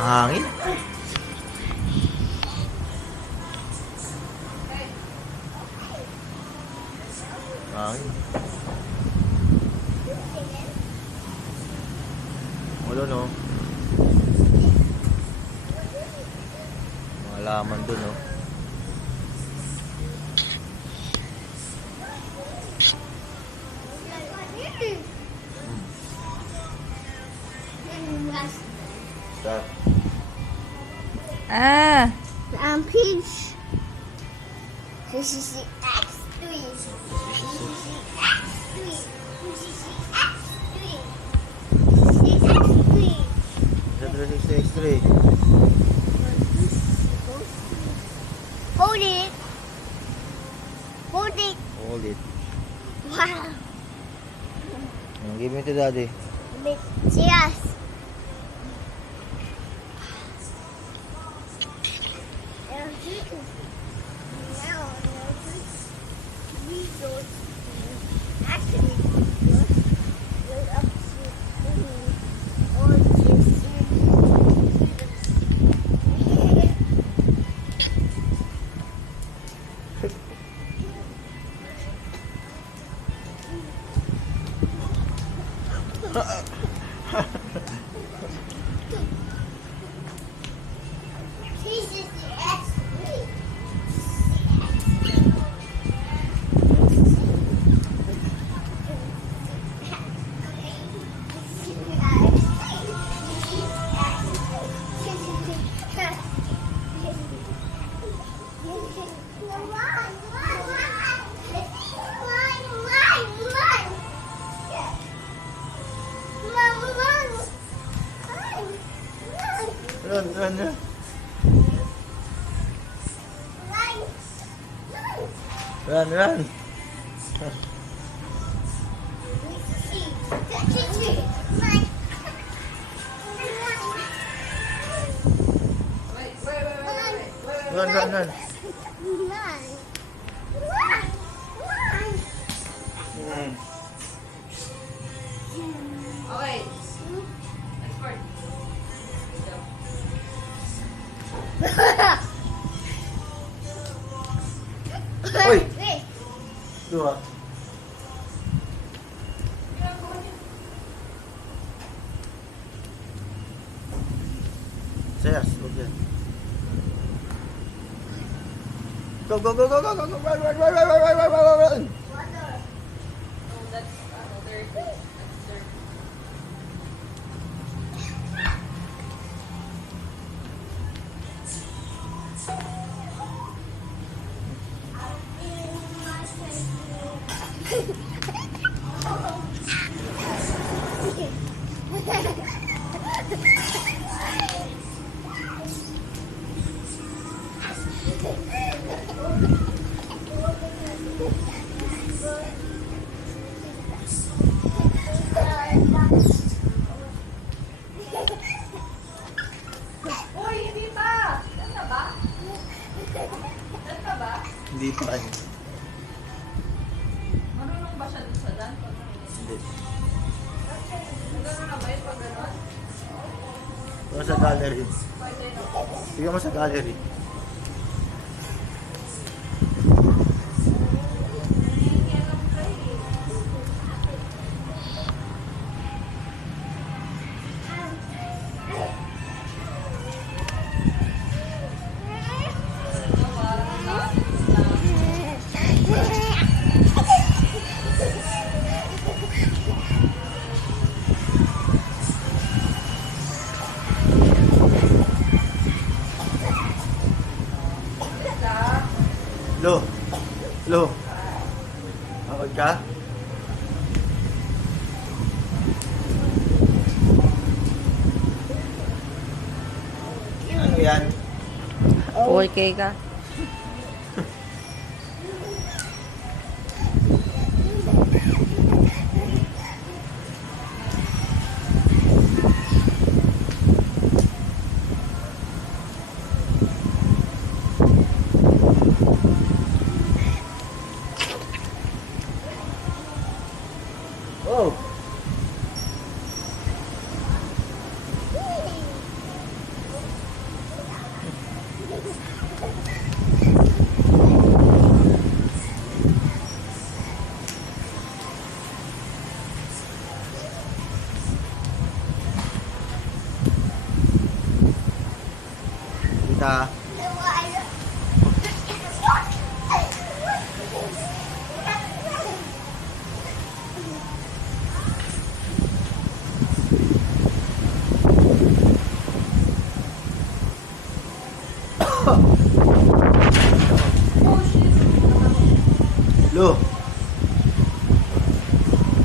hangin. Hangin. Wala no. Mga laman dun no. Stop. Peach. This is the X3. This is the X3. This is the X3. This is the X3. X3. Hold it. Hold it. Hold it. Wow. Give me to daddy. Cheers. Run, run, run. Run, run. Run, run, run. Okay. Export. Uy! Dua. Sayas, huwag yan. Go, go, go, go, go, go, go, run, run, run, run, run, run, run, run. Oh, that's third. That's third. Uy, hindi pa! Saan ka ba? Saan ka ba? Hindi pa. Marunong ba siya dun sa dan? Hindi. Nagano na ba yun pag gano'n? Tignan mo sa gallery. Tignan mo sa gallery. Lo. Lo. Makod ka? Ano yan? 4K ka. Oh! kita.